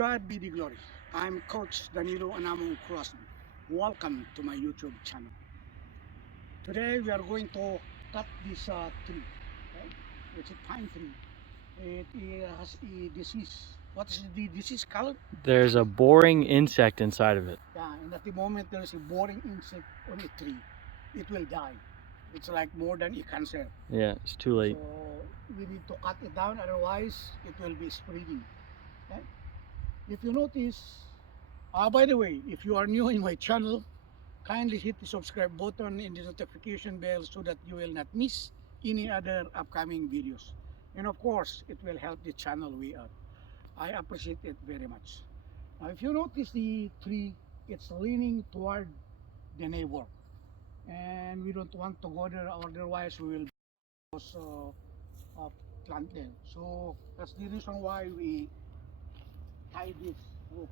God be the glory. I'm Coach Danilo Anamong Crosby. Welcome to my YouTube channel. Today we are going to cut this tree. Okay? It's a pine tree. It has a disease. What is the disease called? There's a boring insect inside of it. Yeah, and at the moment there is a boring insect on a tree. It will die. It's like more than a cancer. Yeah, it's too late. So we need to cut it down, otherwise it will be spreading. Okay? If you notice, by the way, if you are new in my channel, kindly hit the subscribe button and the notification bell so that you will not miss any other upcoming videos. And of course, it will help the channel way out. I appreciate it very much. Now, if you notice the tree, it's leaning toward the neighbor. And we don't want to go there, otherwise we will also plant there. So that's the reason why we tie this rope.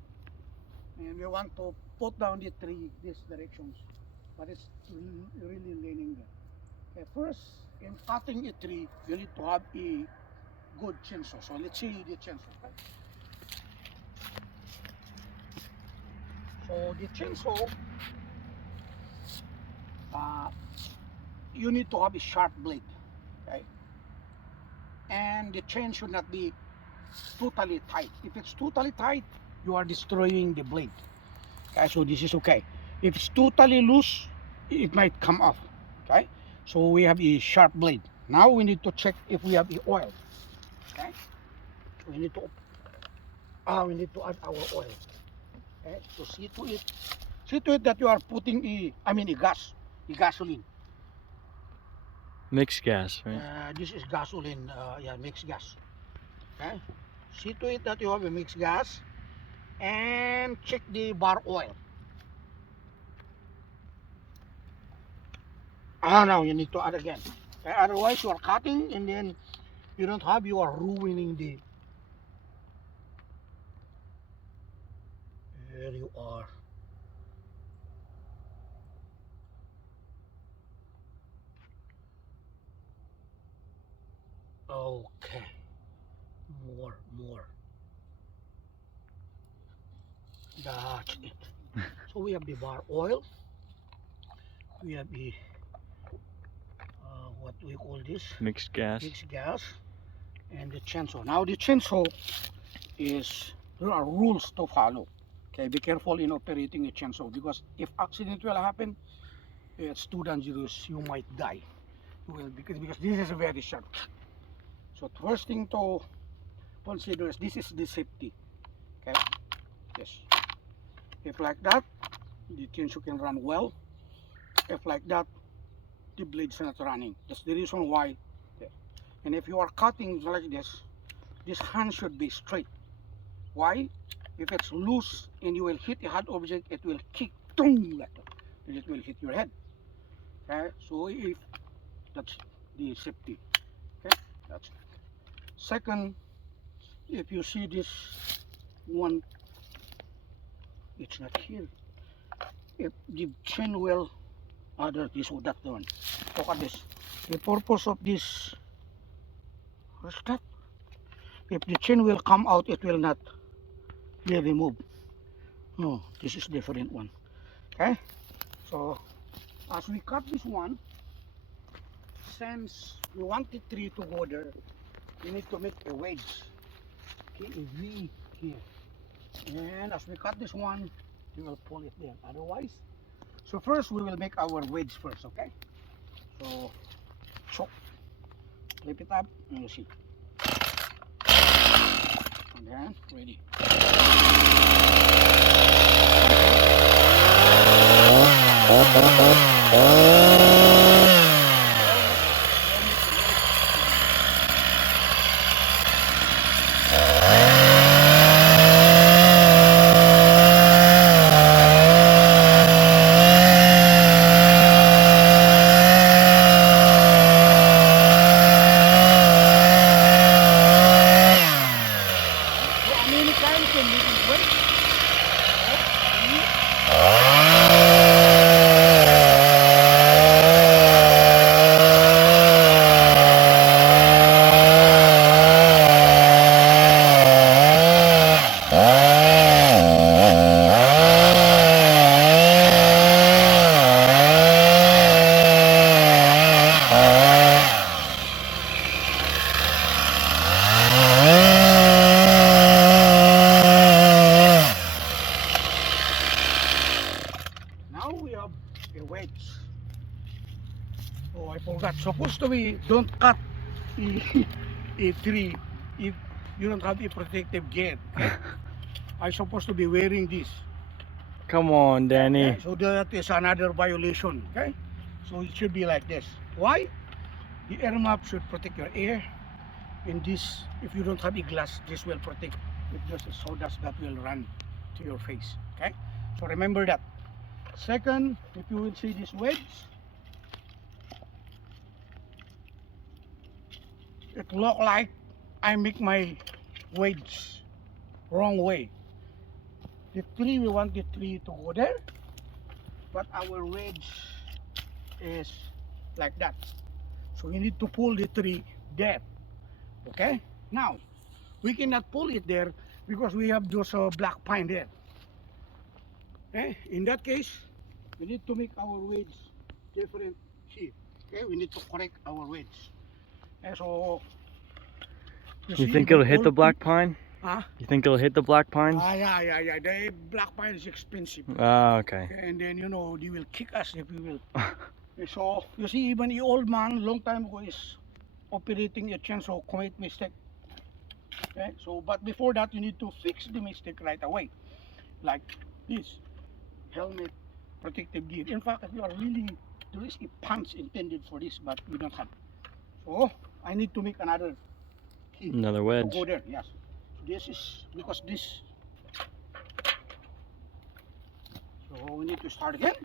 And we want to put down the tree these directions, but it's really leaning there. Okay, first, in cutting a tree, you need to have a good chainsaw. So let's see the chainsaw. Okay? So the chainsaw, you need to have a sharp blade, okay? And the chain should not be totally tight. If it's totally tight, you are destroying the blade. Okay, so this is okay. If it's totally loose, it might come off. Okay, so we have a sharp blade. Now we need to check if we have the oil. Okay, we need to add our oil. Okay, so see to it that you are putting a gasoline. Mixed gas, right? This is gasoline. Yeah, mixed gas. Okay, see to it that you have a mixed gas. And check the bar oil. Now you need to add again. Okay, otherwise you are cutting and then you don't have, you are ruining the. There you are. Okay. More. That's it. So we have the bar oil. We have the what do we call this? Mixed gas. Mixed gas. And the chainsaw. Now the chainsaw is, there are rules to follow. Okay, be careful in operating a chainsaw, because if accident will happen, it's too dangerous. You might die. You will, because this is very sharp. So first thing to consider is this is the safety. Okay. Yes. If like that, the chainsaw can run well. If like that, the blade's not running. That's the reason why. And if you are cutting like this hand should be straight. Why? If it's loose and you will hit a hard object, it will kick like that, and it will hit your head. Okay, so if that's the safety. Okay, that's it. Second, if you see this one, it's not here. If the chain will this or that one. Look at this. The purpose of this, what's that? If the chain will come out, it will not be removed. No, this is different one. Okay, so as we cut this one, since we want the tree to go there, we need to make a wedge. Okay, a V here. And as we cut this one, we will pull it there. Otherwise, so first we will make our wedge first. Okay, so chop, flip it up, and you see, and then ready. forgot. Supposed to be don't cut a tree if you don't have a protective gear. Okay? I supposed to be wearing this. Come on, Danny. Okay? So that is another violation. Okay? So it should be like this. Why? The air map should protect your air. And this, if you don't have a glass, this will protect. If there's a sawdust that will run to your face. Okay? So remember that. Second, if you will see this wedge, it look like I make my wedge wrong way. The tree, we want the tree to go there, but our wedge is like that. So we need to pull the tree there. Okay? Now, we cannot pull it there because we have those black pine there. Okay? In that case, we need to make our wedge different here. Okay? We need to correct our wedge. Okay, so You see, think the it'll hit the old black peop- pine? Huh? You think it'll hit the black pines? Yeah. The black pine is expensive. Ah, okay. And then, you know, they will kick us if we will. So, you see, even the old man, long time ago, is operating a chainsaw, commit mistake. Okay? So, but before that, you need to fix the mistake right away. Like this. Helmet, protective gear. In fact, if you are really, there is a punch intended for this, but we don't have. So, I need to make another key Another to wedge. go there. Yes. This is, because this. So, we need to start again.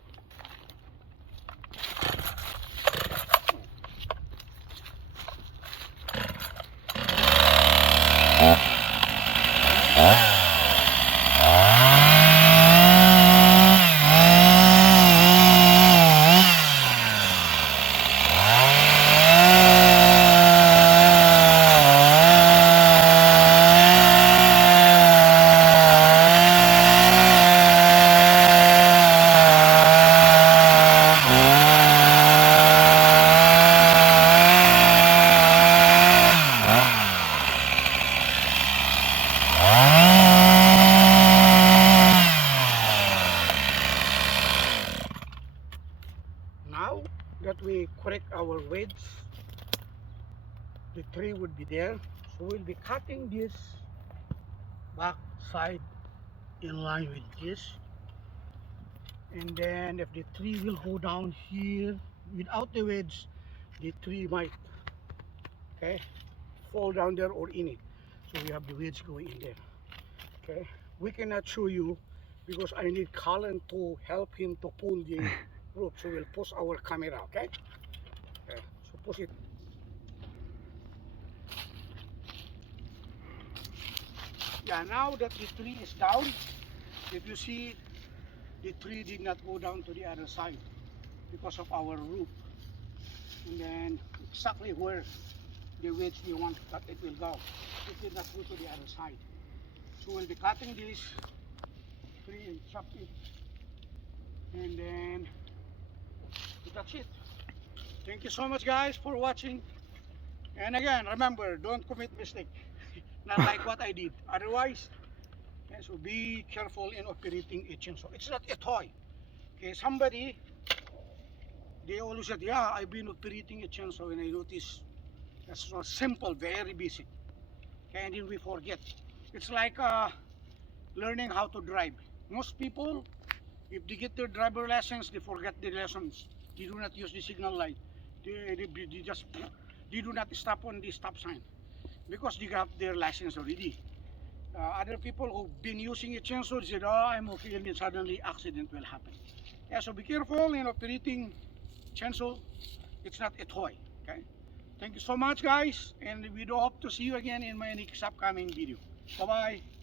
Now that we correct our wedge, the tree would be there. So we'll be cutting this back side in line with this. And then if the tree will go down here without the wedge, the tree might fall down there or in it. So we have the wedge going in there. Okay, we cannot show you because I need Colin to help him to pull the rope. So we'll push our camera. Okay, so push it. Yeah, now that the tree is down, if you see, the tree did not go down to the other side because of our roof. And then exactly where the wedge we want that it will go, it did not go to the other side. So we'll be cutting this tree and chop it, and then that's it. Thank you so much, guys, for watching. And again, remember, don't commit mistake. Not like what I did. Otherwise, okay, so be careful in operating a chainsaw. It's not a toy. Okay, somebody, they always said, yeah, I've been operating a chainsaw and I noticed that's so simple, very basic. Okay, and then we forget. It's like learning how to drive. Most people, if they get their driver license, they forget the lessons. They do not use the signal light. They just, they do not stop on the stop sign because they got their license already. Other people who've been using a chainsaw, they said, oh, I'm okay, and then suddenly accident will happen. Yeah, so be careful in operating chainsaw. It's not a toy. Okay. Thank you so much, guys, and we do hope to see you again in my next upcoming video. Bye bye.